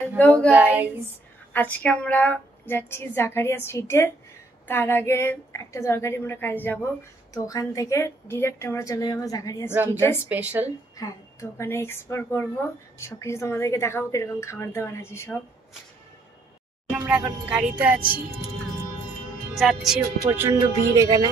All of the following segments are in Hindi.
হ্যালো গাইস, আজকে আমরা যাচ্ছি জাকারিয়া স্ট্রিটে। তার আগে একটা দরকারি আমরা কাজে যাব, তো ওখান থেকে ডিরেক্ট আমরা চলে যাবো জাকারিয়া স্ট্রিটে স্পেশাল। হ্যাঁ, তো ওখানে এক্সপ্লোর করবো, সবকিছু তোমাদেরকে দেখাবো কিরকম খাবার দাবার আছে সব। আমরা এখন গাড়িতে আছি, যাচ্ছি, প্রচন্ড ভিড় এখানে।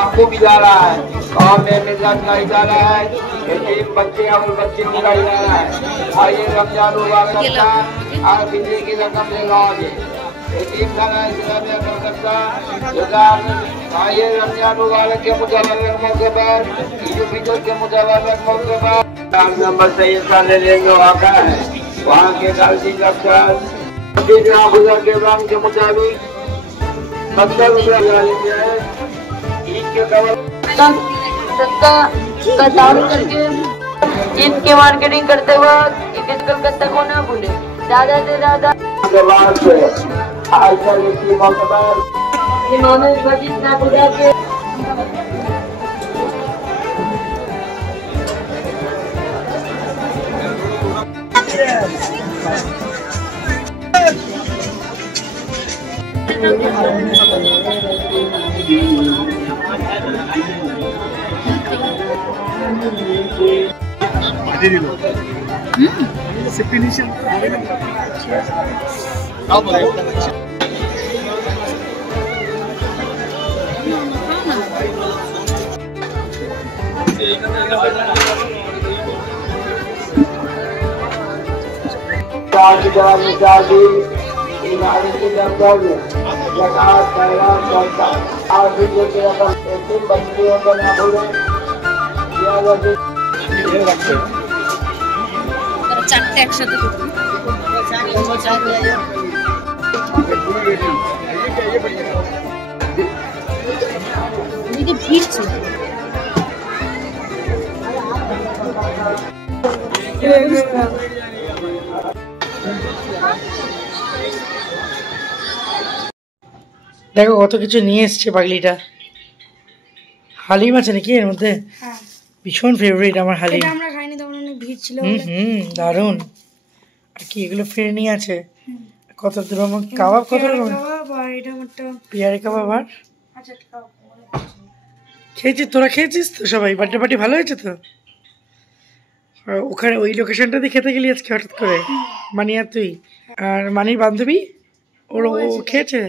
आपको भी जा रहा है और मैं मिर्जा गाड़ी जा रहा है, एक बच्चे और बच्चे की गाड़ी जा रहा है। आइए रमजान मुबारक और बिजली की रकम ले लो। यतीम खाना इस्लामिया कलकत्ता आइए रमजान मुबारक के मुताबिक मौके पर ईद उल फितर के मुताबिक मौके पर नंबर से इसका ले लेंगे वाक़ा है वहाँ के गाड़ी अफसर के रंग के मुताबिक 70 रुपया लेंगे। सस्ता का दाम करके इनके मार्केटिंग करते वक्त कलकत्ता को ना भूले। ज्यादा से ज्यादा इमाम मस्जिद ना बुला के চারটে একসাথে ভিড় ছিল। দেখো কত কিছু নিয়ে এসছে পাগলিটা। হালিম আছে নাকি এর মধ্যে? হ্যাঁ, ভীষণ ফেভারিট আমার হালিম। আমরা খাইনি, তখন অনেক ভিড় ছিল। দারুন। আর কি এগুলো ফিরে নিয়ে আছে কত রকম কাবাব, কত রকম পিয়ারি কাবাব। আর খেয়েছিস তোরা? খেয়েছিস তো সবাই? বার্থডে পার্টি ভালো হয়েছে তো? ওখানে ওই লোকেশনটাতে খেতে গেলি আজকে হঠাৎ করে? মানি আর তুই আর মানির বান্ধবী, ও খেয়েছে?